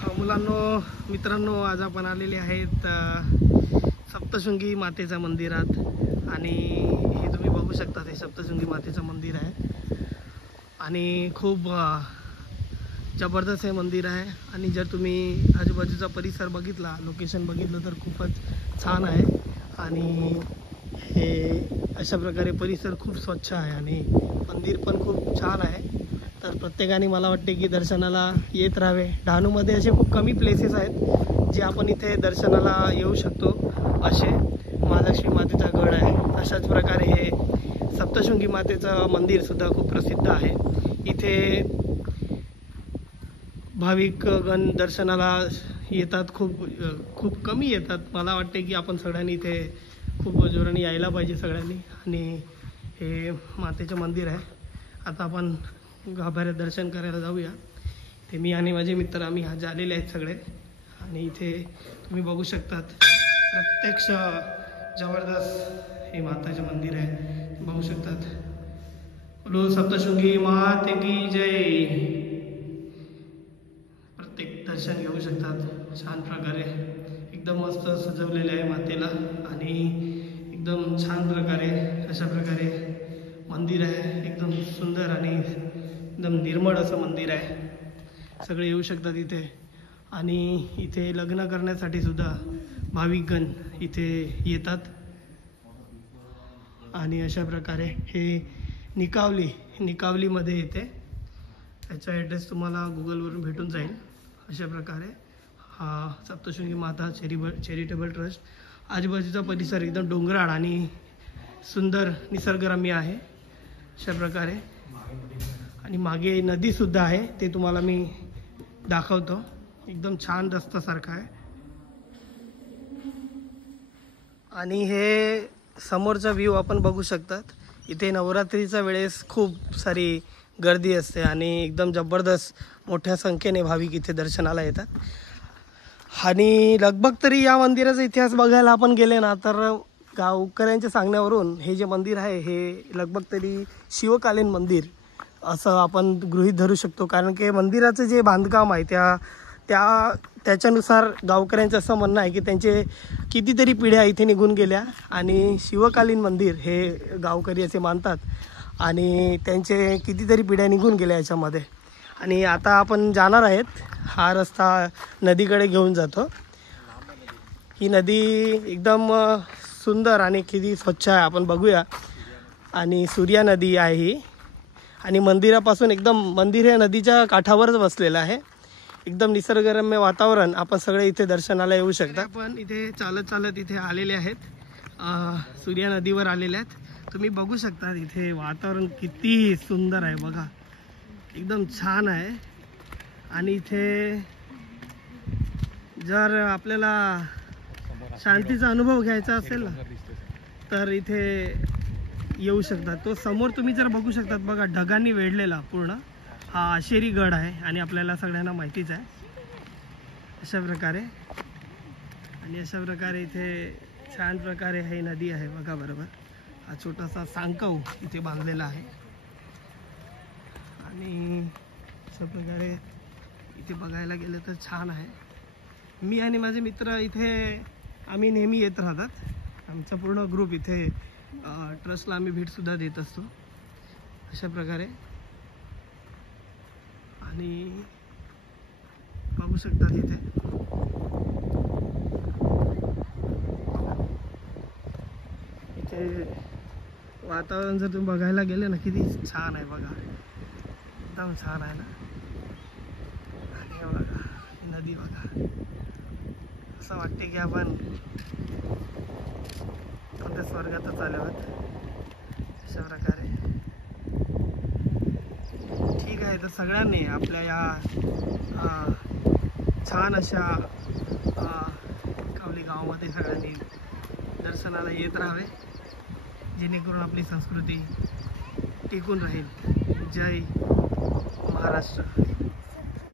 मुलांनो, मित्रांनो, आज आपण आलेले आहेत सप्तशृंगी मातेच्या मंदिरात आणि हे तुम्ही बघू शकता ते सप्तशृंगी मातेचं मंदिर आहे आणि खूप जबरदस्त हे मंदिर आहे। आणि जर तुम्ही आजूबाजूचा परिसर बघितला, लोकेशन बघितलं तर खूपच छान आहे आणि हे अशा प्रकारे परिसर खूप स्वच्छ आहे आणि मंदिर पण खूप छान आहे। तर प्रत्येकाने मला वाटते की दर्शनाला येत राहावे। डहाणूमध्ये असे खूप कमी प्लेसेस आहेत जे आपण इथे दर्शनाला येऊ शकतो। असे महालक्ष्मी मातेचा गड आहे, तशाच प्रकारे हे सप्तशृंगी मातेचं मंदिरसुद्धा खूप प्रसिद्ध आहे। इथे भाविक गण दर्शनाला येतात, खूप कमी येतात। मला वाटते की आपण सगळ्यांनी इथे खूप जोराने यायला पाहिजे सगळ्यांनी। आणि हे मातेचं मंदिर आहे। आता आपण गाभाऱ्यात दर्शन करायला जाऊया। ते मी आणि माझे मित्र आम्ही आज आलेले आहेत सगळे आणि इथे तुम्ही बघू शकतात प्रत्यक्ष जबरदस्त हे माताचे मंदिर आहे, बघू शकतात। बोलो सप्तशृंगी माते की जय। प्रत्येक दर्शन घेऊ शकतात छान प्रकारे, एकदम मस्त सजवलेले आहे मातेला आणि एकदम छान प्रकारे अशा प्रकारे मंदिर आहे। एकदम सुंदर आणि एकदम निर्मळ असं मंदिर आहे। सगळे येऊ शकतात इथे आणि इथे लग्न करण्यासाठी सुद्धा भाविकगण इथे येतात। आणि अशा प्रकारे हे निकावलीमध्ये येते। त्याचा ॲड्रेस तुम्हाला गुगलवरून भेटून जाईल। अशा प्रकारे हा सप्तशृंगी माता चॅरिटेबल ट्रस्ट। आजूबाजूचा परिसर एकदम डोंगराळ आणि सुंदर निसर्गरम्य आहे अशा प्रकारे। आणि मागे नदीसुद्धा आहे, ते तुम्हाला मी दाखवतो। एकदम छान रस्त्यासारखा आहे आणि हे समोरचा व्ह्यू आपण बघू शकतात। इथे नवरात्रीच्या वेळेस खूप सारी गर्दी असते आणि एकदम जबरदस्त मोठ्या संख्येने भाविक इथे दर्शनाला येतात। आणि लगभग तरी या मंदिराचा इतिहास बघायला आपण गेले ना तर गावकऱ्यांच्या सांगण्यावरून हे जे मंदिर आहे हे लगभग तरी शिवकालीन मंदिर असं आपण गृहीत धरू शकतो। कारण की मंदिराचं जे बांधकाम आहे त्याच्यानुसार गावकऱ्यांचं असं म्हणणं आहे की त्यांचे कितीतरी पिढ्या इथे निघून गेल्या आणि शिवकालीन मंदिर हे गावकरी असे मानतात आणि त्यांचे कितीतरी पिढ्या निघून गेल्या याच्यामध्ये। आणि आता आपण जाणार आहेत, हा रस्ता नदीकडे घेऊन जातो। ही नदी एकदम सुंदर आणि किती स्वच्छ आहे आपण बघूया। आणि सूर्या नदी आहे ही आणि मंदिरापासून एकदम मंदिर हे नदीच्या काठावरच बसलेलं आहे। एकदम निसर्गरम्य वातावरण, आपण सगळे इथे दर्शनाला येऊ शकता। आपण इथे चालत इथे आलेले आहेत, सूर्या नदीवर आलेले आहेत। तुम्ही बघू शकता इथे वातावरण किती सुंदर आहे बघा, एकदम छान आहे। आणि इथे जर आपल्याला शांतीचा अनुभव घ्यायचा असेल ना तर इथे येऊ शकतात। तो समोर तुम्ही जर बघू शकतात बघा, ढगांनी वेढलेला पूर्ण हा आशेरी गड आहे आणि आपल्याला सगळ्यांना माहितीच आहे अशा प्रकारे। आणि अशा प्रकारे इथे छान प्रकारे ही नदी आहे बघा बरोबर। हा छोटासा सांकव इथे बांधलेला आहे आणि अशा प्रकारे इथे बघायला गेलं तर छान आहे। मी आणि माझे मित्र इथे आम्ही नेहमी येत राहतात। आमचा पूर्ण ग्रुप इथे ट्रस्टला आम्ही भेटसुद्धा देत असतो अशा प्रकारे। आणि बघू शकतात इथे वातावरण जर तुम्ही बघायला गेले ना किती छान आहे बघा, एकदम छान आहे ना। आणि बघा नदी बघा, असं वाटते की आपण कोणत्या स्वर्गातच आलो आहोत अशा प्रकारे। ठीक आहे, तर सगळ्यांनी आपल्या या छान अशा कावली गावामध्ये सगळ्यांनी दर्शनाला येत राहावे, जेणेकरून आपली संस्कृती टिकून राहील। जय महाराष्ट्र।